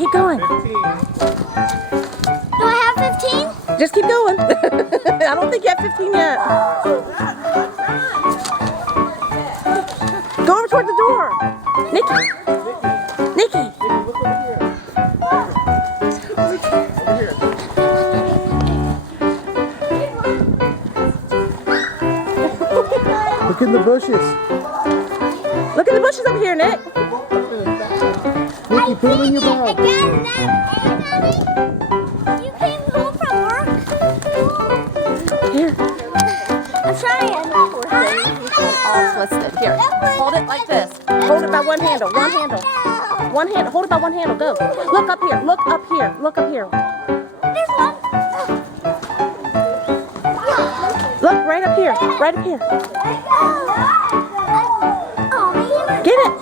keep going. 15. Do I have 15? Just keep going. I don't think you have 15 yet. Go over toward the door. Nikki. Nikki. Nikki, look over here. Over here. Look in the bushes. Look at the bushes over here, Nick. Nikki, put them in your bag. Again, Daddy. You came home from work? Here. I'm trying. All twisted. Here. Hold it like this. Hold it by one handle. One handle. One handle. Hold it by one handle. Go. Look up here. Look up here. Look up here. There's one. Look right up here. Right up here. Oh, man. Get it.